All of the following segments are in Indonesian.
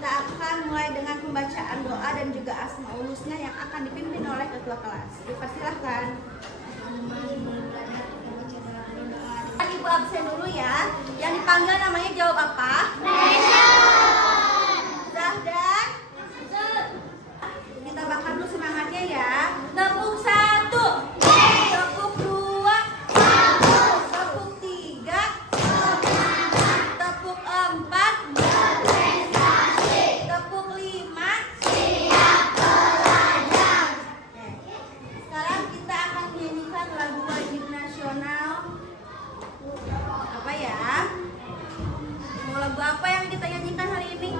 kita akan mulai dengan pembacaan doa dan juga Asmaul Husna yang akan dipimpin oleh ketua kelas. Dipersilahkan. Ibu absen dulu ya. Yang dipanggil namanya jawab apa? Zahdan. Kita bakar dulu semangatnya ya. Tepuk 1. Tepuk 2. Tepuk 3. Tepuk 4. Tepuk 5. Sekarang kita akan menyanyikan lagu wajib nasional. Apa ya? Mau lagu apa yang kita nyanyikan hari ini?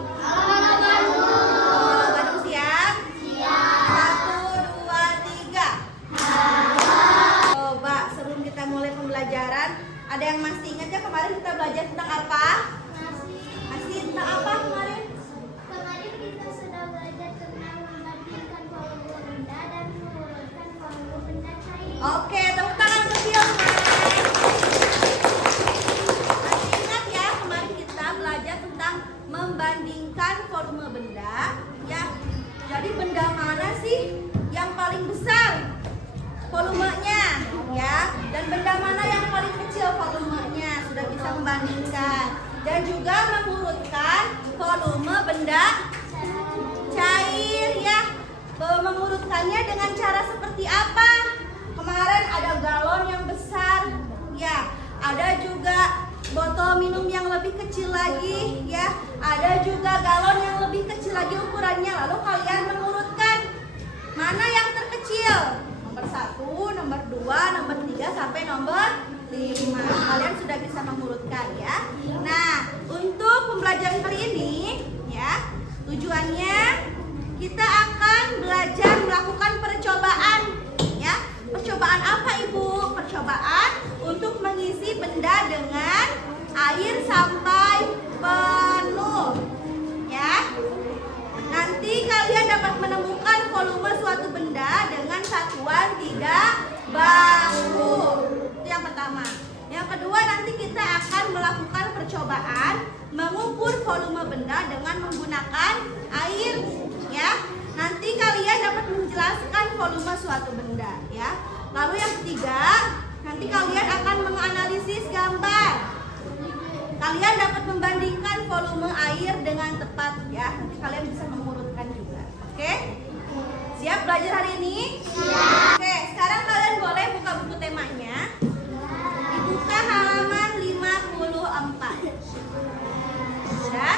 Bandung siap? Siap. 1, 2, 3. Coba sebelum kita mulai pembelajaran, ada yang masih ingat ya kemarin kita belajar tentang apa? Masih tentang apa kemarin? Kemarin kita sudah belajar tentang membandingkan volume benda dan mengurutkan volume benda cair. Oke, tepuk tangan untuk Hilma. Masih ingat ya kemarin kita belajar tentang membandingkan volume benda ya. Jadi benda mana sih yang paling besar volumenya ya, dan benda mana yang paling kecil volumenya, sudah bisa membandingkan dan juga mengurutkan volume benda cair ya. Mengurutkannya dengan cara seperti apa? Kemarin ada galon yang besar ya, ada juga botol minum yang lebih kecil lagi ya, ada juga galon yang lebih kecil lagi ukurannya. Lalu kalian mengurutkan mana yang terkecil, nomor 1, nomor 2, nomor 3 sampai nomor 5. Kalian sudah bisa mengurutkan ya. Nah, untuk pembelajaran kali ini ya, tujuannya kita akan belajar melakukan percobaan ya. Percobaan apa Ibu? Percobaan untuk mengisi benda dengan air sampai penuh ya. Nanti kalian dapat menemukan volume suatu benda dengan satuan tidak baku. Itu yang pertama. Yang kedua, nanti kita akan melakukan percobaan mengukur volume benda dengan menggunakan air ya. Nanti kalian dapat menjelaskan volume suatu benda ya. Lalu yang ketiga, nanti kalian akan menganalisis gambar. Kalian dapat membandingkan volume air dengan tepat ya. Nanti kalian bisa mengurutkan juga. Oke? Siap belajar hari ini? Siap. Oke, sekarang kalian boleh buka buku temanya. Dibuka halaman 54. Sudah?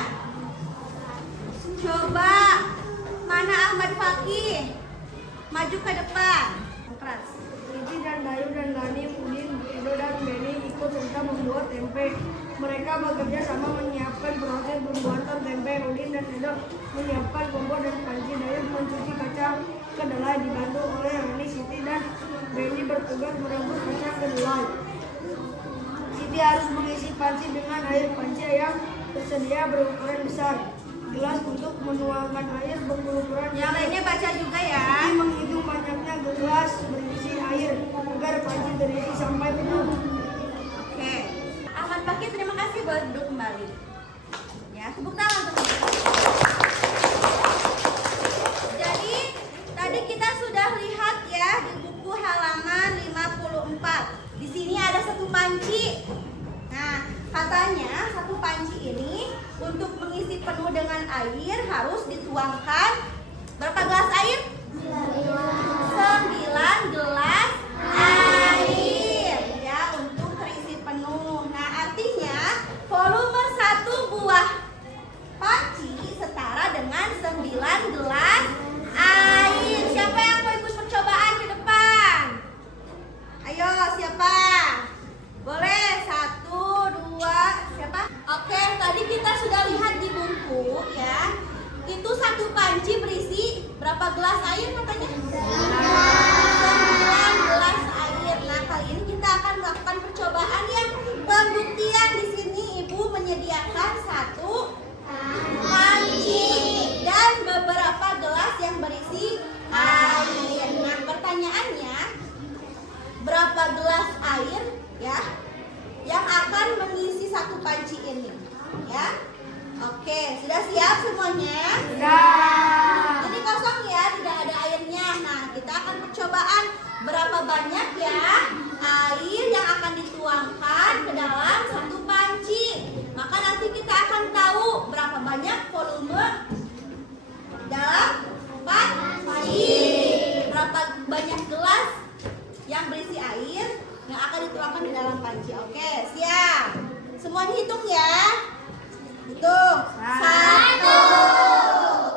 Coba mana Ahmad Fakih? Maju ke depan. Keras. Cici dan Dayu dan Gani, Udin, Edo dan Beni ikut serta membuat tempe. Mereka bekerja sama menyiapkan proses pembuatan tempe. Udin dan Edo menyiapkan kompor dan panci. Dayu mencuci kacang kedelai dibantu oleh Rani, Siti dan Beni bertugas merebus kacang kedelai. Siti harus mengisi panci dengan air panci yang tersedia berukuran besar. Gelas untuk menuangkan air berukuran Yang lainnya baca juga ya. Siti menghitung banyaknya gelas berisi air agar panci terisi sampai penuh. Oke. Ahmad Fakih, terima kasih, boleh duduk kembali. Ya, tepuk tangan teman-teman. Jadi, tadi kita sudah lihat ya di buku halaman 54. Di sini ada satu panci. Nah, katanya satu panci ini untuk mengisi penuh dengan air harus dituangkan berapa gelas air? 9 gelas air ya untuk terisi penuh. Nah, artinya volume satu buah panci setara dengan 9 gelas air. Siapa yang mau ikut percobaan ke depan? Ayo, siapa? Boleh, 1, 2, siapa? Oke, tadi kita sudah lihat di buku ya. Itu satu panci berisi berapa gelas air katanya? 9 gelas air. Nah, kali ini kita akan melakukan percobaan ya. Pembuktian di sini Ibu menyediakan satu panci dan beberapa gelas yang berisi air. Nah, pertanyaannya, berapa gelas air ya yang akan mengisi satu panci ini ya? Oke, sudah siap semuanya? semuanya? Sudah. Ini kosong ya, tidak ada airnya. Nah, kita akan percobaan berapa banyak ya air yang akan dituangkan ke dalam satu panci. Maka nanti kita akan tahu berapa banyak volume dalam panci. Berapa banyak gelas yang berisi air yang akan dituangkan di dalam panci. Oke, siap. Semuanya hitung ya. Hitung. 1.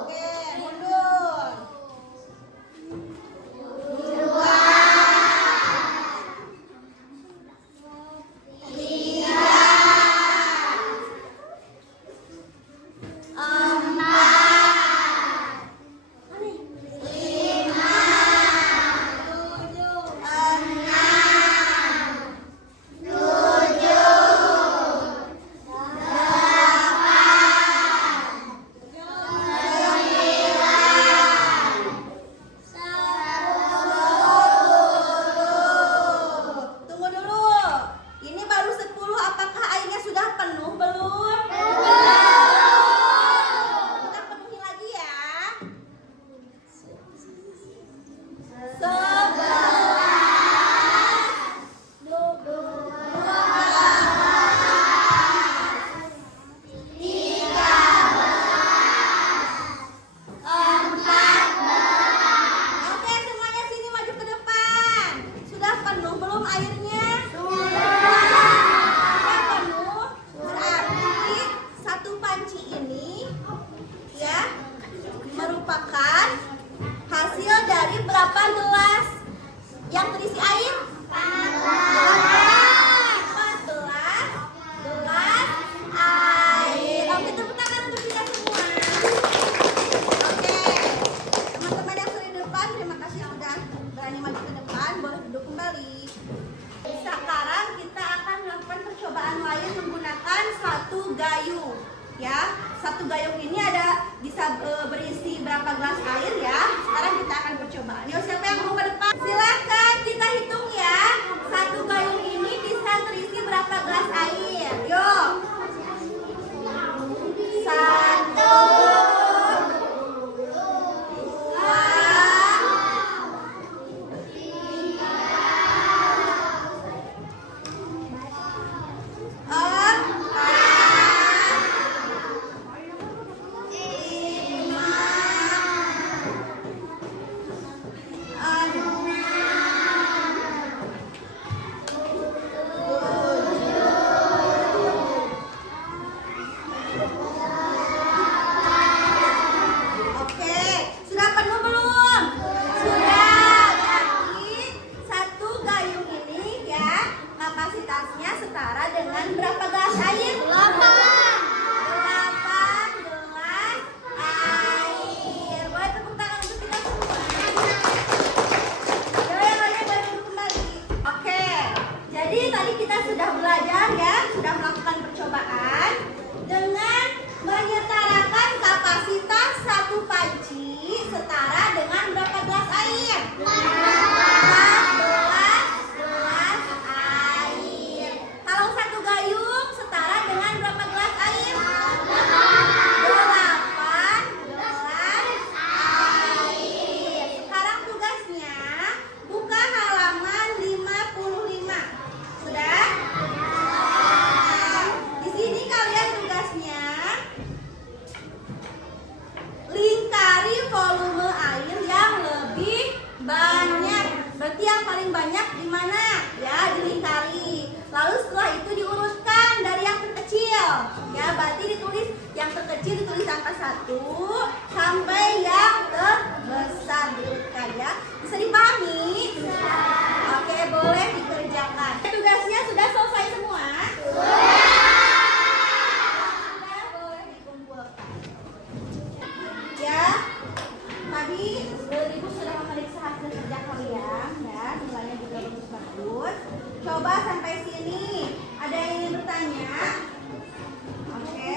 Oke, mundur. 2. 3. 1 gayung ya. 1 gayung ini ada bisa berisi berapa gelas air ya. Sekarang kita akan percobaan. Yuk, siapa yang mau ke depan? Silakan kita hitung ya. 1 gayung ini bisa terisi berapa gelas air? Yuk. 1. Ditulis angka 1 sampai yang terbesar diurutkan ya. Bisa dipahami? Oke, boleh dikerjakan. Tugasnya sudah selesai semua? Sudah, boleh dikumpulkan. Ya, tadi Ibu sudah memeriksa hasil kerja kalian ya, nilainya juga bagus-bagus. Coba sampai sini. Ada yang ingin bertanya? Oke.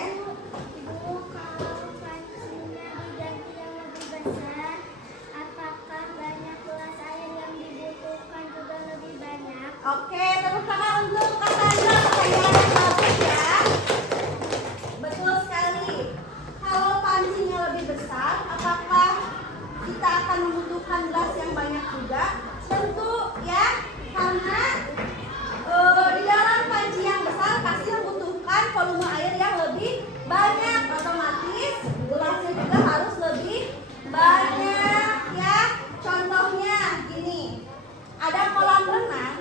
juga? Tentu ya, karena di dalam panci yang besar pasti membutuhkan volume air yang lebih banyak, otomatis gelasnya juga harus lebih banyak ya. Contohnya gini, ada kolam renang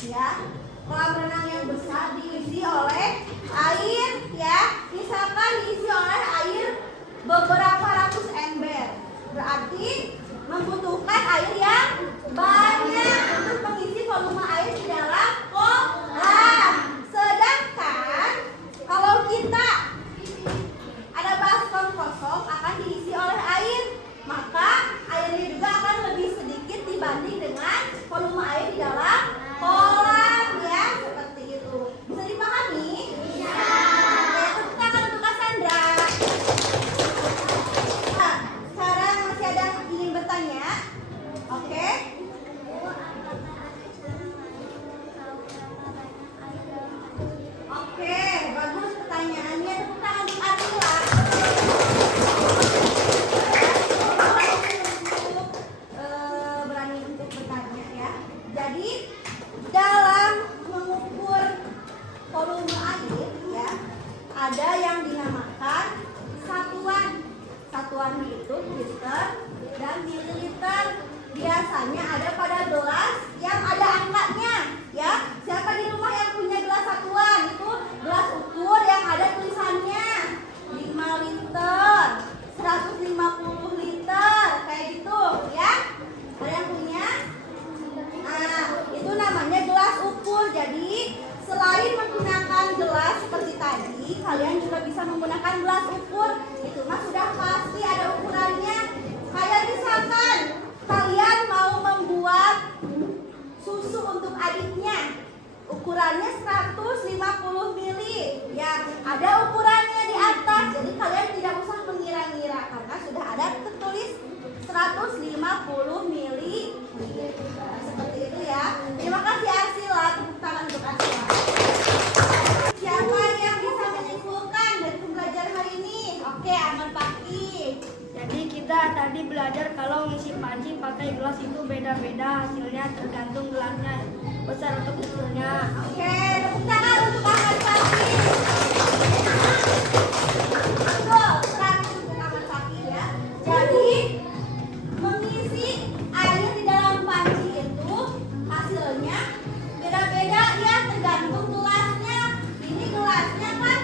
ya, kolam renang yang besar diisi oleh air ya, misalkan diisi oleh air beberapa ratus ember, berarti membutuhkan air yang banyak untuk mengisi volume air di dalam kolam. Sedangkan kalau kita ada baskom kosong akan diisi oleh air, maka airnya juga akan lebih sedikit dibanding dengan volume air di dalam kolam ya, seperti itu. Bisa dipahami? Bisa. Oke, tepuk tangan untuk Cassandra. Nah, sekarang masih ada yang ingin bertanya? Oke. Oke, bagus pertanyaannya. Tepuk tangan untuk Atila. Berani untuk bertanya ya. Jadi dalam mengukur volume air ya, ada yang dinamakan satuan. Satuannya itu liter dan mililiter. Biasanya ada pada gelas yang ada angkanya ya. Siapa di rumah yang punya gelas satuan? Itu gelas ukur yang ada tulisannya 5 liter, 150 liter, kayak gitu ya. Ada yang punya? Nah, itu namanya gelas ukur. Jadi selain menggunakan gelas seperti tadi, kalian juga bisa menggunakan gelas ukur. Itu mah sudah pasti ada ukurannya. Kayak misalkan kalian mau membuat susu untuk adiknya, ukurannya 150 ml ya, ada ukurannya di atas. Jadi kalian tidak usah mengira-ngira karena sudah ada tertulis 150 ml. Seperti itu ya. Terima kasih Arsila, tepuk tangan untuk Arsila. Siapa yang bisa menyimpulkan dari pembelajaran hari ini? Oke, Aman Paki. Jadi kita tadi belajar kalau ngisi panci pakai gelas itu beda-beda hasilnya tergantung gelasnya besar atau kecilnya. Oke, tepuk tangan untuk Aman Paki. Betul, terakhir untuk Aman Paki ya. Jadi mengisi air di dalam panci itu hasilnya beda-beda ya, tergantung gelasnya. Ini gelasnya kan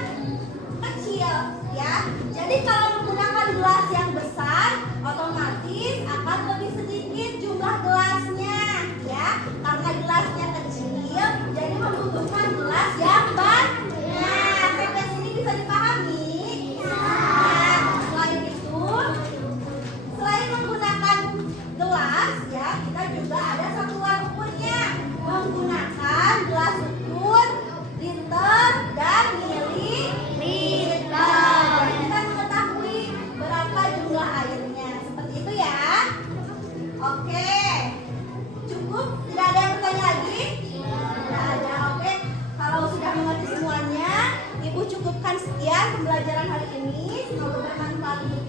kecil ya. Jadi kalau menggunakan gelas yang besar, otomatis akan lebih sedikit jumlah gelasnya ya. Karena gelasnya kecil, jadi membutuhkan gelas yang banyak. Sampai sini bisa dipahami? Nah, selain itu, selain menggunakan gelas ya, kita juga ada satuan ukurnya. Menggunakan gelas ukur liter dan mililiter. Kita mengetahui berapa jumlah airnya. Seperti itu ya. Oke. Cukup? Tidak ada yang bertanya lagi? Tidak ada. Oke. Kalau sudah mengerti semuanya, Ibu cukupkan sekian pembelajaran hari ini. Semoga bermanfaat untuk